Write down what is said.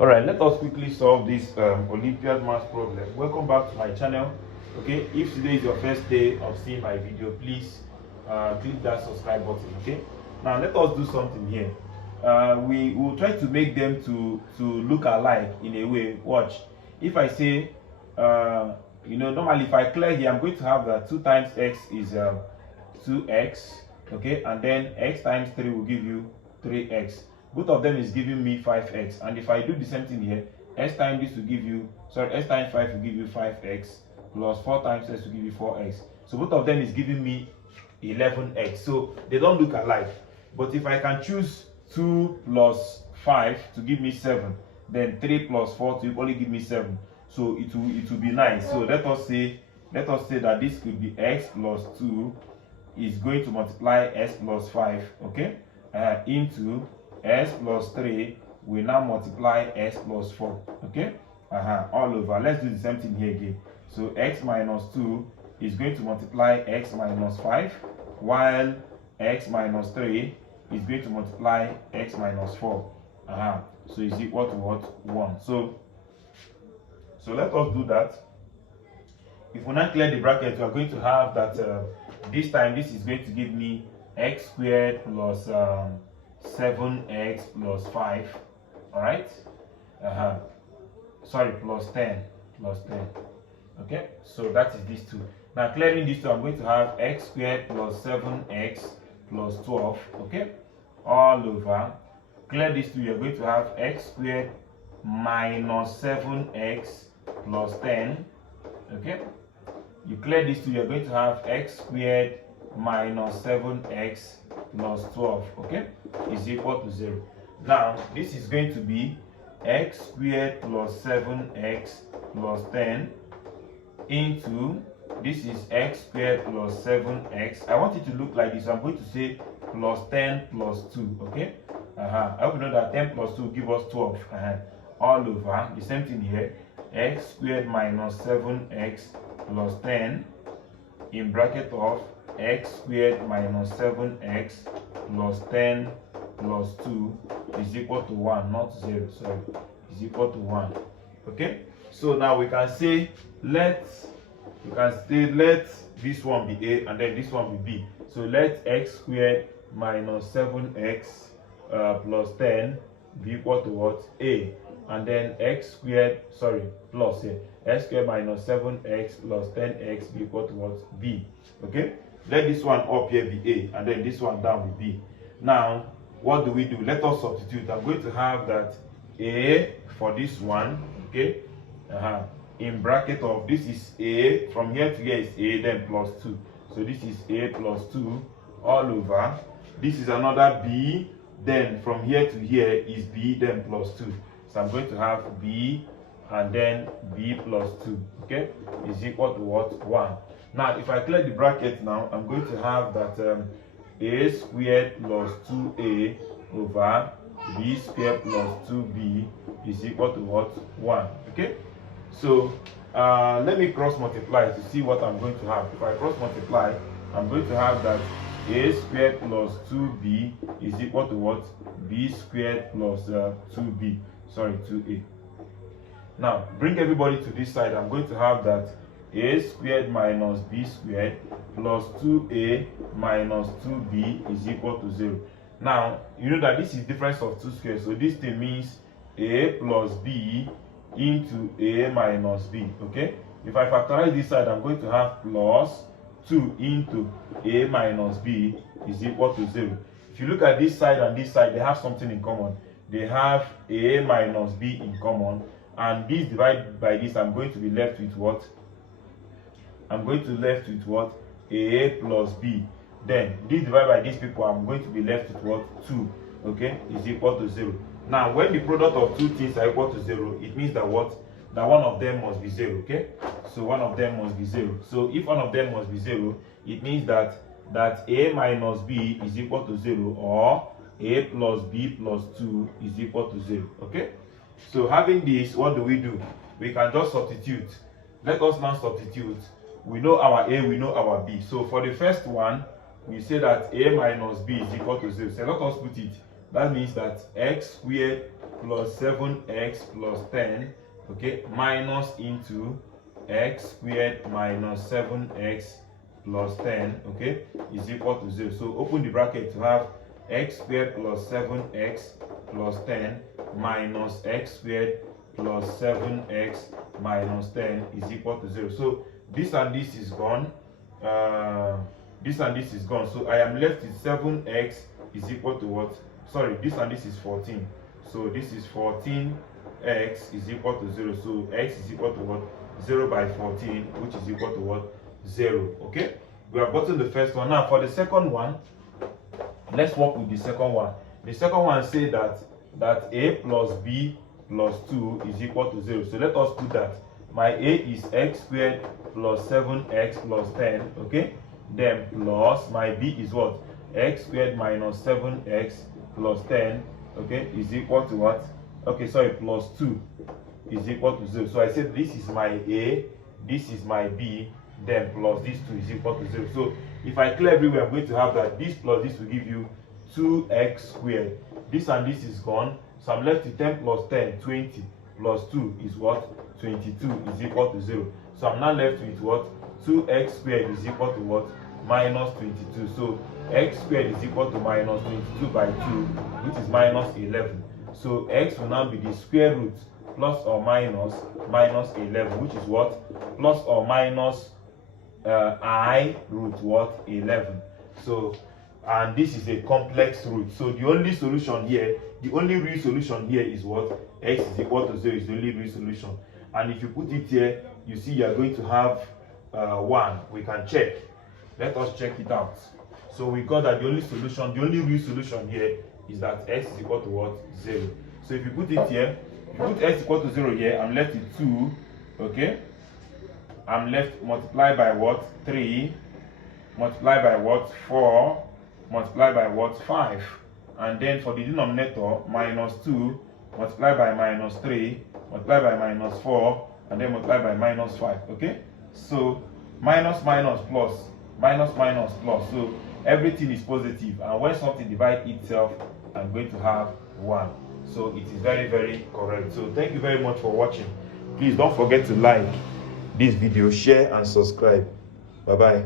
All right, let us quickly solve this Olympiad math problem. Welcome back to my channel. Okay, if today is your first day of seeing my video, please click that subscribe button. Okay, now let us do something here. We will try to make them to look alike in a way. Watch, if I say normally if I clear here, I'm going to have that 2 times x is 2x, okay, and then x times 3 will give you 3x. Both of them is giving me 5x, and if I do the same thing here, s times this will give you, s times 5 will give you 5x, plus 4 times s will give you 4x. So both of them is giving me 11x. So they don't look alike. But if I can choose 2 plus 5 to give me 7, then 3 plus 4 to only give me 7. So it will be 9. So let us say that this could be x plus 2 is going to multiply s plus 5, okay, into s plus 3 will now multiply s plus 4, okay, all over. Let's do the same thing here again. So x minus 2 is going to multiply x minus 5, while x minus 3 is going to multiply x minus 4. So is equal to what? 1. So let us do that. If we now clear the bracket, we are going to have that this time this is going to give me x squared plus 7x plus 5. All right, sorry, plus 10. Okay, so that is these two. Now clearing these two, I'm going to have x squared plus 7x plus 12, okay, all over. Clear these two, you're going to have x squared minus 7x plus 10, okay. You clear these two, you're going to have x squared minus 7x plus 12, okay, is equal to 0. Now this is going to be x squared plus 7x plus 10 into, this is x squared plus 7x. I want it to look like this. I'm going to say plus 10 plus 2, okay. I hope you know that 10 plus 2 give us 12. All over. The same thing here, x squared minus 7x plus 10 in bracket of x squared minus 7x plus 10 plus 2 is equal to 1, not 0, sorry, is equal to 1. Okay, so now we can say let this one be a and then this one be b. So let x squared minus 7x plus 10 be equal to what? A. And then x squared, sorry, plus x squared minus 7x plus 10x be equal to what? B. Okay, let this one up here be a and then this one down be b. Now what do we do? Let us substitute. I'm going to have that a for this one, okay, in bracket of, this is a, from here to here is a, then plus 2. So this is a plus 2 all over. This is another b, then from here to here is b, then plus 2. So I'm going to have b and then b plus 2, okay, is equal to what? 1. Now if I clear the bracket now, I'm going to have that a squared plus 2a over b squared plus 2b is equal to what? 1. Okay, so let me cross multiply to see what I'm going to have. If I cross multiply, I'm going to have that a squared plus 2b is equal to what? B squared plus 2b, sorry, 2a. Now bring everybody to this side. I'm going to have that a squared minus b squared plus 2a minus 2b is equal to 0. Now you know that this is difference of 2 squares, so this thing means a plus b into a minus b, okay. If I factorize this side, I'm going to have plus 2 into a minus b is equal to 0. If you look at this side and this side, they have something in common. They have a minus b in common, and this divided by this, I'm going to be left with what? I'm going to be left with what? A plus b. Then this divided by these people, I'm going to be left with what? 2, okay, is equal to 0. Now when the product of two things are equal to 0, it means that what? That one of them must be 0, okay. So one of them must be 0. So if one of them must be 0, it means that a minus b is equal to 0, or a plus b plus 2 is equal to 0, okay. So having this, what do? We can just substitute. Let us now substitute. We know our a, we know our b. So for the first one, we say that a minus b is equal to 0. So let us put it. That means that x squared plus 7x plus 10, okay, minus into x squared minus 7x plus 10, okay, is equal to 0. So open the bracket to have x squared plus 7x plus 10 minus x squared plus 7x minus 10 is equal to 0. So this and this is gone. This and this is gone. So I am left with 7x is equal to what? Sorry, this and this is 14. So this is 14x is equal to 0. So x is equal to what? 0 by 14, which is equal to what? 0. Okay, we have gotten the first one. Now for the second one, let's work with the second one. The second one says that a plus b plus 2 is equal to 0. So let us put that. My a is x squared plus 7x plus 10, okay, then plus my b is what? X squared minus 7x plus 10, okay, is equal to what? Okay, sorry, plus 2 is equal to 0. So I said this is my a, this is my b, then plus this 2 is equal to 0. So if I clear everywhere, I'm going to have that this plus this will give you 2x squared. This and this is gone. So I'm left with 10 plus 10, 20, plus 2 is what? 22 is equal to 0. So I'm now left with what? 2x squared is equal to what? Minus 22. So x squared is equal to minus 22 by 2, which is minus 11. So x will now be the square root plus or minus 11, which is what? Plus or minus I root what? 11. So, and this is a complex root. So the only solution here, the only real solution here is what? X is equal to 0 is the only real solution. And if you put it here, you see you are going to have 1. We can check. Let us check it out. So we got that the only solution, the only real solution here is that x is equal to what? 0. So if you put it here, if you put x equal to 0 here, I'm left with 2, okay? I'm left multiplied by what? 3, multiplied by what? 4, multiplied by what? 5. And then for the denominator, minus 2, multiplied by minus 3, multiplied by minus 4, and then multiplied by minus 5, okay? So minus minus plus, minus minus plus. So everything is positive, and when something divides itself, I'm going to have 1. So it is very, very correct. So thank you very much for watching. Please don't forget to like this video, share and subscribe. Bye bye.